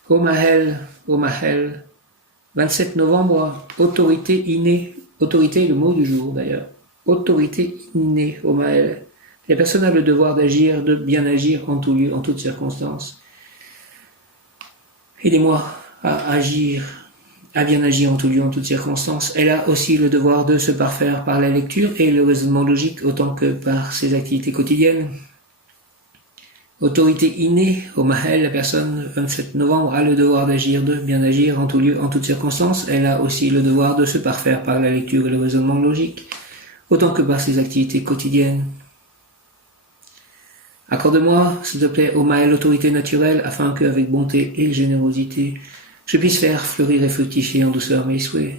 Ô Mahel, 27 novembre, autorité innée, autorité le mot du jour d'ailleurs, autorité innée, ô Mahel. La personne a le devoir d'agir, de bien agir en tout lieu, en toutes circonstances. Aidez-moi à agir, à bien agir en tout lieu, en toutes circonstances. Elle a aussi le devoir de se parfaire par la lecture et le raisonnement logique autant que par ses activités quotidiennes. Autorité innée, au Mahel, la personne 27 novembre a le devoir d'agir, de bien agir en tout lieu, en toutes circonstances. Elle a aussi le devoir de se parfaire par la lecture et le raisonnement logique autant que par ses activités quotidiennes. Accorde-moi, s'il te plaît, ô Mahel, l'autorité naturelle, afin qu'avec bonté et générosité, je puisse faire fleurir et fructifier en douceur mes souhaits.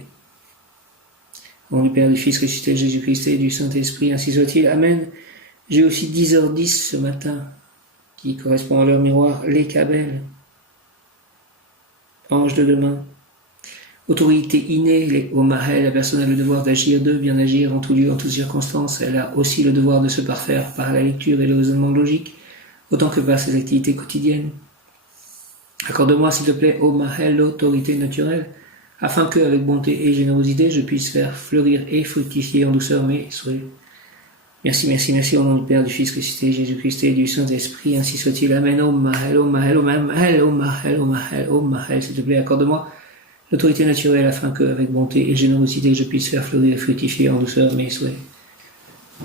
Au nom du Père, du Fils ressuscité, de Jésus-Christ et du Saint-Esprit, ainsi soit-il. Amen. J'ai aussi 10h10 ce matin, qui correspond à l'heure miroir, les Kabel. Ange de demain. Autorité innée, les Omahel, la personne a le devoir d'agir, de bien agir en tout lieu, en toutes circonstances. Elle a aussi le devoir de se parfaire par la lecture et le raisonnement logique, autant que par ses activités quotidiennes. Accorde-moi, s'il te plaît, Omahel, l'autorité naturelle, afin que, avec bonté et générosité, je puisse faire fleurir et fructifier en douceur mes souhaits. Merci, merci, merci, au nom du Père, du Fils ressuscité, Jésus-Christ et du Saint-Esprit, ainsi soit-il. Amen. Omahel, Omahel, Omahel, Omahel, Omahel, Omahel, s'il te plaît, accorde-moi l'autorité naturelle, afin que, avec bonté et générosité, je puisse faire fleurir et fructifier en douceur mes souhaits.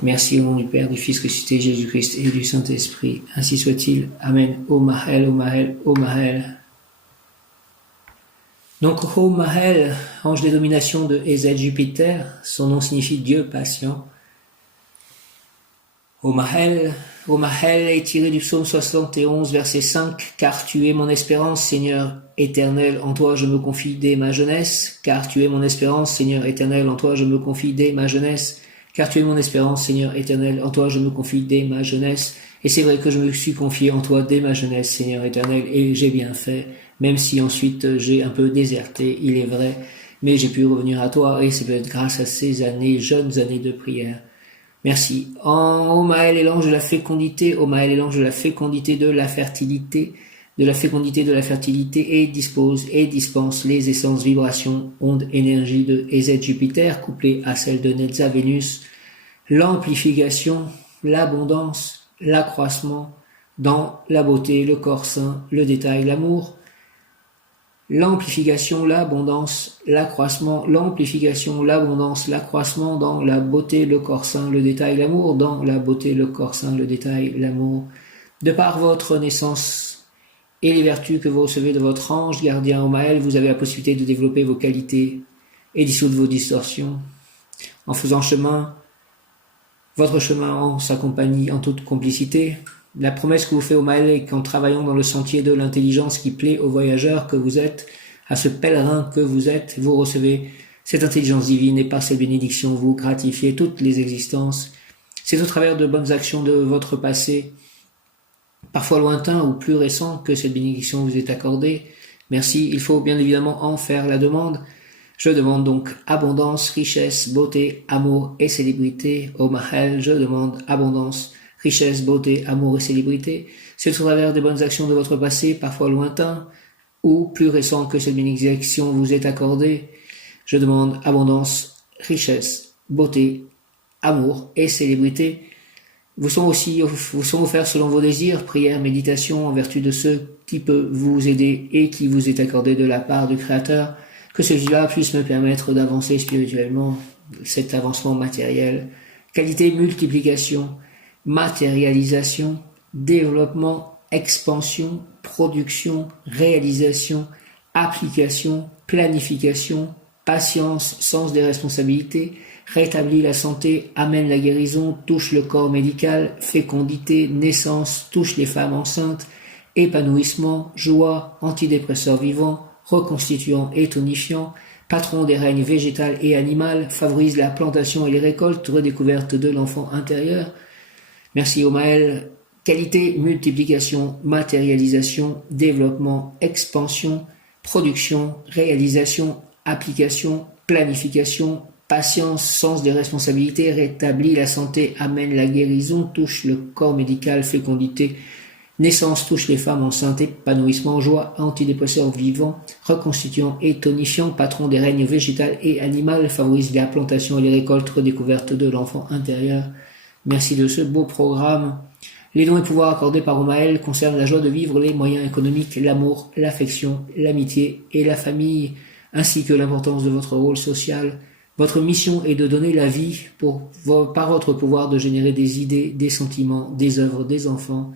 Merci au nom du Père, du Fils ressuscité, Jésus-Christ et du Saint-Esprit, ainsi soit-il. Amen. Omahel, Omahel, Omahel. Donc, Omahel, ange des dominations de Ezet Jupiter, son nom signifie Dieu patient. Omahel est tiré du psaume 71, verset 5, « Car tu es mon espérance, Seigneur éternel, en toi je me confie dès ma jeunesse. Car tu es mon espérance, Seigneur éternel, en toi je me confie dès ma jeunesse. Car tu es mon espérance, Seigneur éternel, en toi je me confie dès ma jeunesse. » Et c'est vrai que je me suis confié en toi dès ma jeunesse, Seigneur éternel, et j'ai bien fait, même si ensuite j'ai un peu déserté, il est vrai, mais j'ai pu revenir à toi, et c'est peut-être grâce à ces jeunes années de prière. Merci. Omahel est l'ange de la fécondité, Omahel est l'ange de la fécondité, de la fertilité, et dispose et dispense les essences, vibrations, ondes, énergie de Ezet Jupiter, couplées à celles de Netza Vénus, l'amplification, l'abondance, l'accroissement dans la beauté, le corps sain, le détail, l'amour, l'amplification, l'abondance, l'accroissement, l'amplification, l'abondance, l'accroissement dans la beauté, le corps sain, le détail, l'amour, dans la beauté, le corps sain, le détail, l'amour. De par votre naissance et les vertus que vous recevez de votre ange gardien Omahel, vous avez la possibilité de développer vos qualités et dissoudre vos distorsions. En faisant votre chemin en sa compagnie, en toute complicité, la promesse que vous fait Omahel est qu'en travaillant dans le sentier de l'intelligence qui plaît aux voyageurs que vous êtes, à ce pèlerin que vous êtes, vous recevez cette intelligence divine et par cette bénédiction vous gratifiez toutes les existences. C'est au travers de bonnes actions de votre passé, parfois lointain ou plus récent, que cette bénédiction vous est accordée. Merci, il faut bien évidemment en faire la demande. Je demande donc abondance, richesse, beauté, amour et célébrité. Omahel, je demande abondance, richesse, beauté, amour et célébrité. C'est au travers des bonnes actions de votre passé, parfois lointain ou plus récent, que cette bénédiction vous est accordée. Je demande abondance, richesse, beauté, amour et célébrité. Vous sont offerts selon vos désirs, prières, méditations, en vertu de ce qui peut vous aider et qui vous est accordé de la part du Créateur. Que celui-là puisse me permettre d'avancer spirituellement, cet avancement matériel. Qualité, multiplication, matérialisation, développement, expansion, production, réalisation, application, planification, patience, sens des responsabilités, rétablit la santé, amène la guérison, touche le corps médical, fécondité, naissance, touche les femmes enceintes, épanouissement, joie, antidépresseur vivant, reconstituant et tonifiant, patron des règnes végétal et animal, favorise la plantation et les récoltes, redécouverte de l'enfant intérieur. Merci Omahel. Qualité, multiplication, matérialisation, développement, expansion, production, réalisation, application, planification, patience, sens des responsabilités, rétablit la santé, amène la guérison, touche le corps médical, fécondité, naissance, touche les femmes enceintes, épanouissement, joie, antidépresseur vivant, reconstituant et tonifiant, patron des règnes végétal et animal, favorise la plantation et les récoltes, redécouverte de l'enfant intérieur. Merci de ce beau programme. Les dons et pouvoirs accordés par Omahel concernent la joie de vivre, les moyens économiques, l'amour, l'affection, l'amitié et la famille, ainsi que l'importance de votre rôle social. Votre mission est de donner la vie par votre pouvoir de générer des idées, des sentiments, des œuvres, des enfants.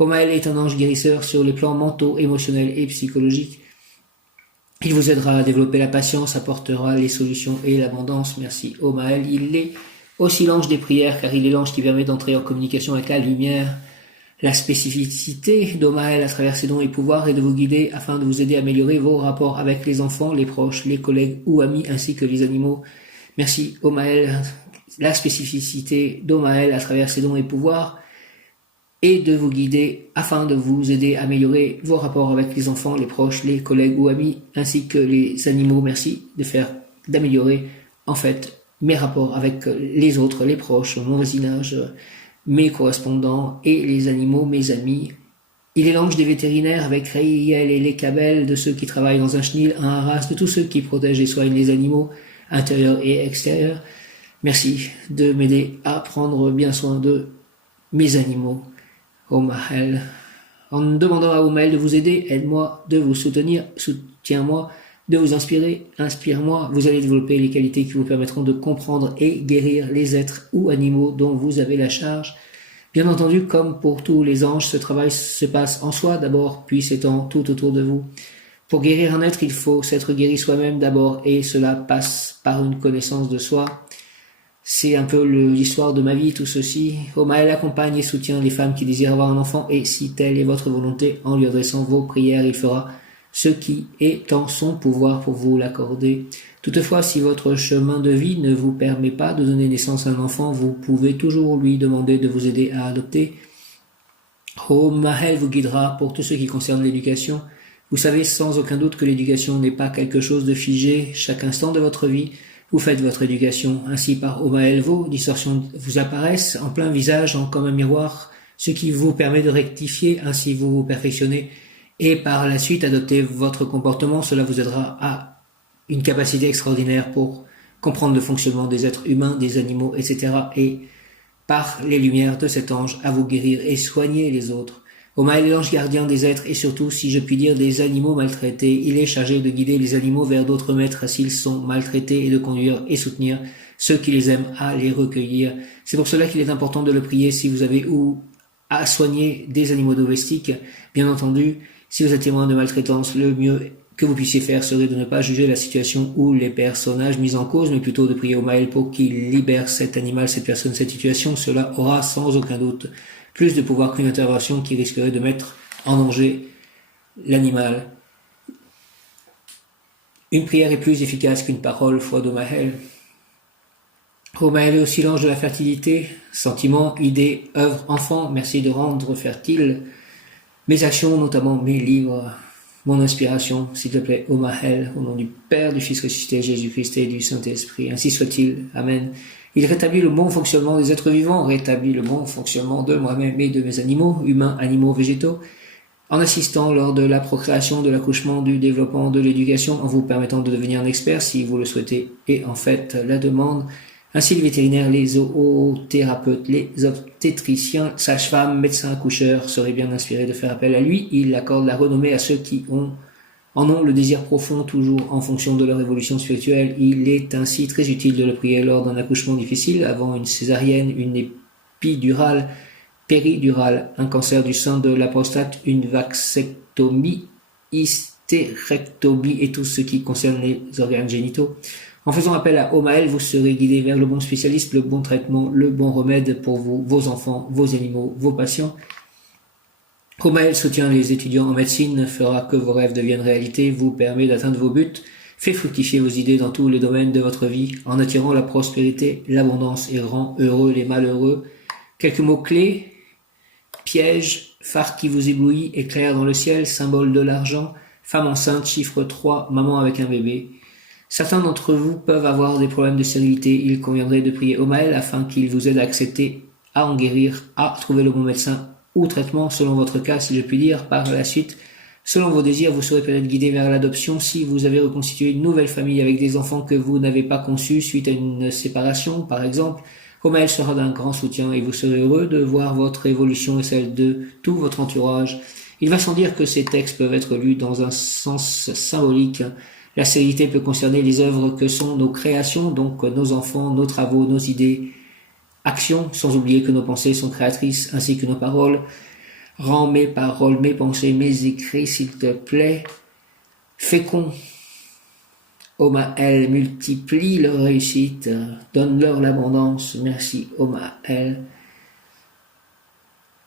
Omahel est un ange guérisseur sur les plans mentaux, émotionnels et psychologiques. Il vous aidera à développer la patience, apportera les solutions et l'abondance. Merci Omahel. Il est aussi l'ange des prières, car il est l'ange qui permet d'entrer en communication avec la lumière. La spécificité d'Omahel à travers ses dons et pouvoirs est de vous guider afin de vous aider à améliorer vos rapports avec les enfants, les proches, les collègues ou amis, ainsi que les animaux. Merci Omaël, la spécificité d'Omaël à travers ses dons et pouvoirs, et de vous guider afin de vous aider à améliorer vos rapports avec les enfants, les proches, les collègues ou amis, ainsi que les animaux. Merci d'améliorer en fait mes rapports avec les autres, les proches, mon voisinage, mes correspondants et les animaux, mes amis. Il est l'ange des vétérinaires avec Raïel et les cabelles, de ceux qui travaillent dans un chenil, un haras, de tous ceux qui protègent et soignent les animaux, intérieurs et extérieurs. Merci de m'aider à prendre bien soin de mes animaux. Omaël. En demandant à Omaël de vous aider, aide-moi, de vous soutenir, soutiens-moi, de vous inspirer, inspire-moi. Vous allez développer les qualités qui vous permettront de comprendre et guérir les êtres ou animaux dont vous avez la charge. Bien entendu, comme pour tous les anges, ce travail se passe en soi d'abord, puis s'étend tout autour de vous. Pour guérir un être, il faut s'être guéri soi-même d'abord, et cela passe par une connaissance de soi. C'est un peu l'histoire de ma vie, tout ceci. Omaël accompagne et soutient les femmes qui désirent avoir un enfant, et si telle est votre volonté, en lui adressant vos prières, il fera ce qui est en son pouvoir pour vous l'accorder. Toutefois, si votre chemin de vie ne vous permet pas de donner naissance à un enfant, vous pouvez toujours lui demander de vous aider à adopter. Omaël vous guidera pour tout ce qui concerne l'éducation. Vous savez sans aucun doute que l'éducation n'est pas quelque chose de figé. Chaque instant de votre vie, vous faites votre éducation. Ainsi, par Omaël, vos distorsions vous apparaissent en plein visage, comme un miroir, ce qui vous permet de rectifier, ainsi vous vous perfectionnez. Et par la suite, adopter votre comportement, cela vous aidera à une capacité extraordinaire pour comprendre le fonctionnement des êtres humains, des animaux, etc. Et par les lumières de cet ange, à vous guérir et soigner les autres. Omaël est l'ange gardien des êtres et surtout, si je puis dire, des animaux maltraités. Il est chargé de guider les animaux vers d'autres maîtres s'ils sont maltraités et de conduire et soutenir ceux qui les aiment à les recueillir. C'est pour cela qu'il est important de le prier si vous avez ou à soigner des animaux domestiques. Bien entendu, si vous êtes témoin de maltraitance, le mieux que vous puissiez faire serait de ne pas juger la situation ou les personnages mis en cause, mais plutôt de prier Omaël pour qu'il libère cet animal, cette personne, cette situation. Cela aura sans aucun doute plus de pouvoir qu'une intervention qui risquerait de mettre en danger l'animal. Une prière est plus efficace qu'une parole, foi d'Omaël. Omaël est aussi l'ange de la fertilité, sentiments, idées, œuvres, enfants. Merci de rendre fertile mes actions, notamment mes livres, mon inspiration, s'il te plaît, Omaël, au nom du Père, du Fils ressuscité, Jésus-Christ et du Saint-Esprit. Ainsi soit-il. Amen. Il rétablit le bon fonctionnement des êtres vivants, rétablit le bon fonctionnement de moi-même et de mes animaux, humains, animaux, végétaux, en assistant lors de la procréation, de l'accouchement, du développement, de l'éducation, en vous permettant de devenir un expert si vous le souhaitez et en faites la demande. Ainsi, les vétérinaires, les zoothérapeutes, les obstétriciens, sages-femmes, médecins, accoucheurs seraient bien inspirés de faire appel à lui. Il accorde la renommée à ceux qui en ont le désir profond, toujours en fonction de leur évolution spirituelle. Il est ainsi très utile de le prier lors d'un accouchement difficile, avant une césarienne, une épidurale, péridurale, un cancer du sein de la prostate, une vasectomie, hystérectomie et tout ce qui concerne les organes génitaux. En faisant appel à Omaël, vous serez guidé vers le bon spécialiste, le bon traitement, le bon remède pour vous, vos enfants, vos animaux, vos patients. Omaël soutient les étudiants en médecine, fera que vos rêves deviennent réalité, vous permet d'atteindre vos buts, fait fructifier vos idées dans tous les domaines de votre vie, en attirant la prospérité, l'abondance et rend heureux les malheureux. Quelques mots-clés: piège, phare qui vous éblouit, éclair dans le ciel, symbole de l'argent, femme enceinte, chiffre 3, maman avec un bébé. Certains d'entre vous peuvent avoir des problèmes de stérilité. Il conviendrait de prier Omaël afin qu'il vous aide à accepter, à en guérir, à trouver le bon médecin ou traitement selon votre cas, si je puis dire. Par la suite, selon vos désirs, vous serez peut-être guidé vers l'adoption si vous avez reconstitué une nouvelle famille avec des enfants que vous n'avez pas conçus suite à une séparation, par exemple. Omaël sera d'un grand soutien et vous serez heureux de voir votre évolution et celle de tout votre entourage. Il va sans dire que ces textes peuvent être lus dans un sens symbolique. La stérilité peut concerner les œuvres que sont nos créations, donc nos enfants, nos travaux, nos idées, actions, sans oublier que nos pensées sont créatrices, ainsi que nos paroles. Rends mes paroles, mes pensées, mes écrits, s'il te plaît, féconds. Omaël, multiplie leur réussite, donne-leur l'abondance. Merci, Omaël.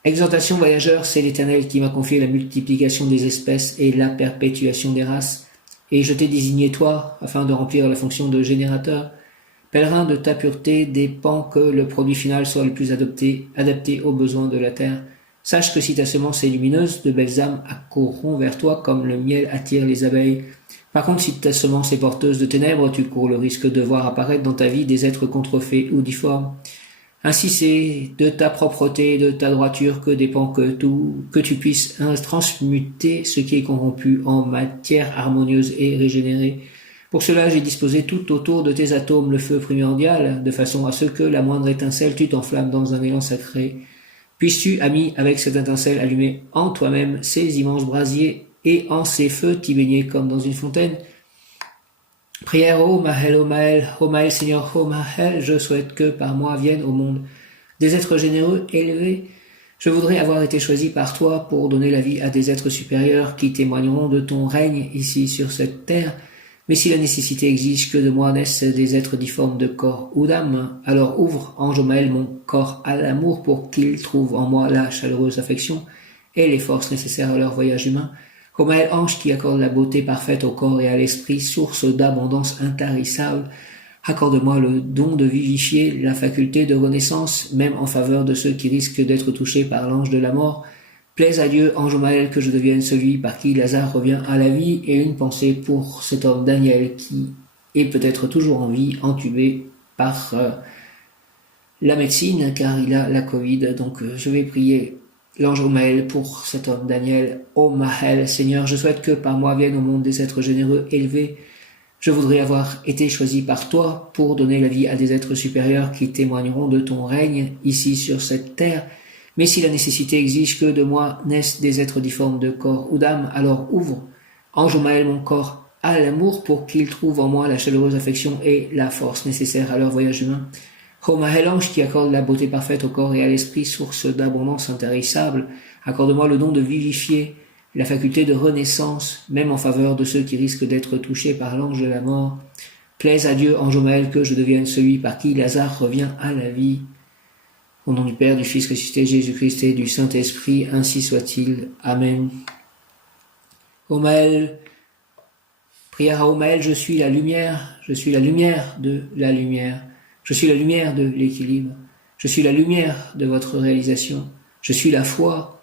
Exhortation voyageur, c'est l'Éternel qui m'a confié la multiplication des espèces et la perpétuation des races. Et je t'ai désigné toi, afin de remplir la fonction de générateur. Pèlerin de ta pureté, dépend que le produit final soit le plus adapté aux besoins de la terre. Sache que si ta semence est lumineuse, de belles âmes accourront vers toi comme le miel attire les abeilles. Par contre, si ta semence est porteuse de ténèbres, tu cours le risque de voir apparaître dans ta vie des êtres contrefaits ou difformes. Ainsi c'est de ta propreté et de ta droiture que dépend que tu puisses transmuter ce qui est corrompu en matière harmonieuse et régénérée. Pour cela, j'ai disposé tout autour de tes atomes le feu primordial, de façon à ce que la moindre étincelle tu t'enflamme dans un élan sacré. Puisses-tu, ami, avec cette étincelle allumer en toi-même ces immenses brasiers et en ces feux t'y baigner comme dans une fontaine. Prière, ô Maël, Seigneur, ô Maël, je souhaite que par moi viennent au monde des êtres généreux, élevés. Je voudrais avoir été choisi par toi pour donner la vie à des êtres supérieurs qui témoigneront de ton règne ici sur cette terre. Mais si la nécessité exige que de moi naissent des êtres difformes de corps ou d'âme, alors ouvre, ange Maël, mon corps à l'amour pour qu'il trouve en moi la chaleureuse affection et les forces nécessaires à leur voyage humain. Ô Maël, ange qui accorde la beauté parfaite au corps et à l'esprit, source d'abondance intarissable, accorde-moi le don de vivifier la faculté de renaissance, même en faveur de ceux qui risquent d'être touchés par l'ange de la mort. Plaise à Dieu, ange Maël, que je devienne celui par qui Lazare revient à la vie, et une pensée pour cet homme Daniel qui est peut-être toujours en vie, entubé par la médecine, car il a la Covid. Donc je vais prier l'ange Maël pour cet homme Daniel. Ô Maël, Seigneur, je souhaite que par moi viennent au monde des êtres généreux, élevés. Je voudrais avoir été choisi par toi pour donner la vie à des êtres supérieurs qui témoigneront de ton règne ici sur cette terre. Mais si la nécessité exige que de moi naissent des êtres difformes de corps ou d'âme, alors ouvre, ange Maël, mon corps à l'amour pour qu'il trouve en moi la chaleureuse affection et la force nécessaire à leur voyage humain. Ô Maël, ange qui accorde la beauté parfaite au corps et à l'esprit, source d'abondance intarissable, accorde-moi le don de vivifier la faculté de renaissance, même en faveur de ceux qui risquent d'être touchés par l'ange de la mort. Plaise à Dieu, ange Maël, que je devienne celui par qui Lazare revient à la vie. Au nom du Père, du Fils ressuscité, Jésus-Christ et du Saint-Esprit, ainsi soit-il. Amen. Ô Maël, prière à Ô Maël, je suis la lumière de la lumière. Je suis la lumière de l'équilibre. Je suis la lumière de votre réalisation. Je suis la foi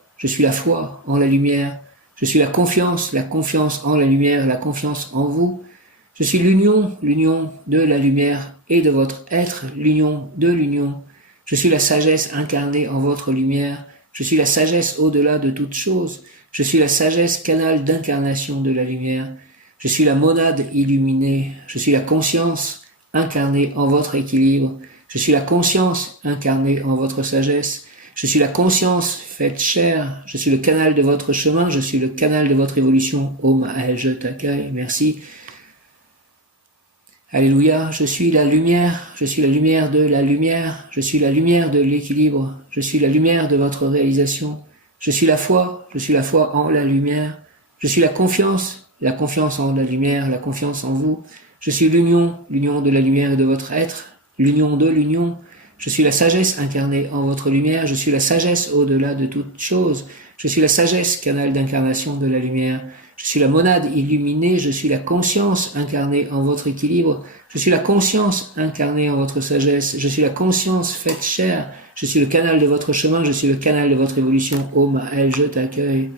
en la lumière. Je suis la confiance en la lumière, la confiance en vous. Je suis l'union de la lumière et de votre être, l'union de l'union. Je suis la sagesse incarnée en votre lumière. Je suis la sagesse au-delà de toute chose. Je suis la sagesse canal d'incarnation de la lumière. Je suis la monade illuminée. Je suis la conscience incarnée en votre équilibre. Je suis la conscience incarnée en votre sagesse. Je suis la conscience faite chair. Je suis le canal de votre chemin. Je suis le canal de votre évolution. Ô Maël, je t'accueille. Merci. Alléluia, je suis la lumière de la lumière, je suis la lumière de l'équilibre, je suis la lumière de votre réalisation, je suis la foi en la lumière, je suis la confiance en la lumière, la confiance en vous, je suis l'union de la lumière et de votre être, l'union de l'union, je suis la sagesse incarnée en votre lumière, je suis la sagesse au-delà de toute chose, je suis la sagesse, canal d'incarnation de la lumière. Je suis la monade illuminée, je suis la conscience incarnée en votre équilibre, je suis la conscience incarnée en votre sagesse, je suis la conscience faite chair, je suis le canal de votre chemin, je suis le canal de votre évolution. Ô Maël, je t'accueille.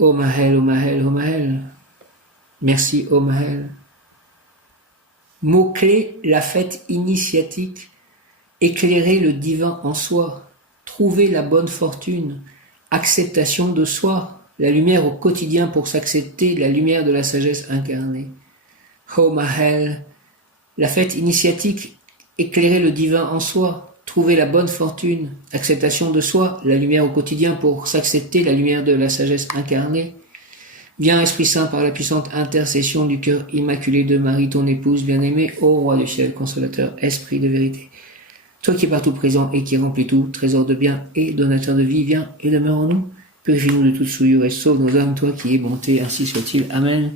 Ô Maël, ô Maël, ô Maël. Merci, ô Maël. Mot-clé, la fête initiatique. Éclairer le divin en soi. Trouver la bonne fortune. Acceptation de soi. La lumière au quotidien pour s'accepter, la lumière de la sagesse incarnée. Oh Maël, la fête initiatique, éclairer le divin en soi, trouver la bonne fortune, acceptation de soi, la lumière au quotidien pour s'accepter, la lumière de la sagesse incarnée. Viens Esprit Saint par la puissante intercession du cœur immaculé de Marie, ton épouse bien-aimée, ô Roi du ciel, consolateur, Esprit de vérité. Toi qui es partout présent et qui remplis tout, trésor de bien et donateur de vie, viens et demeure en nous. Purifie-nous de toute souillure et sauve nos âmes, toi qui es bonté, ainsi soit-il. Amen.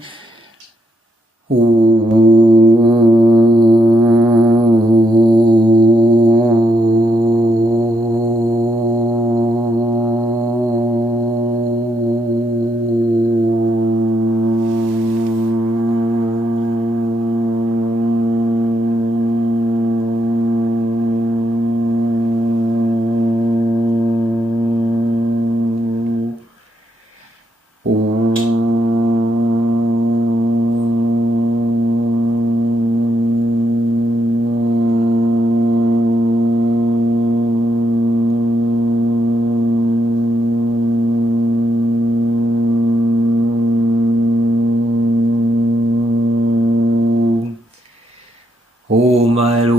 Mahel,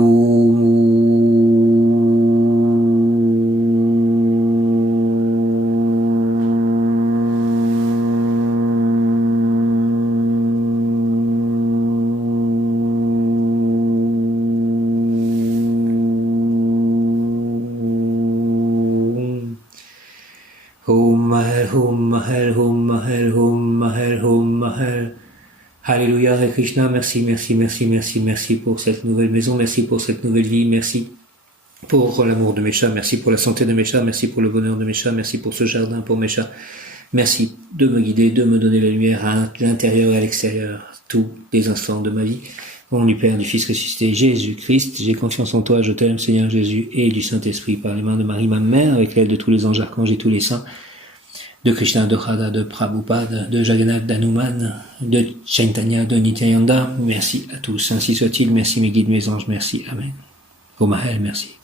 Om Mahel, Om Mahel, Om Mahel, Om Mahel, Om Mahel. Alléluia, Hare Krishna, merci, merci, merci, merci, merci pour cette nouvelle maison, merci pour cette nouvelle vie, merci pour l'amour de mes chats, merci pour la santé de mes chats, merci pour le bonheur de mes chats, merci pour ce jardin pour mes chats. Merci de me guider, de me donner la lumière à l'intérieur et à l'extérieur, tous les instants de ma vie. Au nom du Père, du Fils ressuscité, Jésus-Christ, j'ai confiance en toi, je t'aime, Seigneur Jésus, et du Saint-Esprit, par les mains de Marie, ma mère, avec l'aide de tous les anges, archanges et tous les saints, de Krishna, de Radha, de Prabhupada, de Jagannath, d'Hanuman, de Chaitanya, de Nityananda. Merci à tous, ainsi soit-il, merci mes guides, mes anges, merci, Amen. Om Mahel, merci.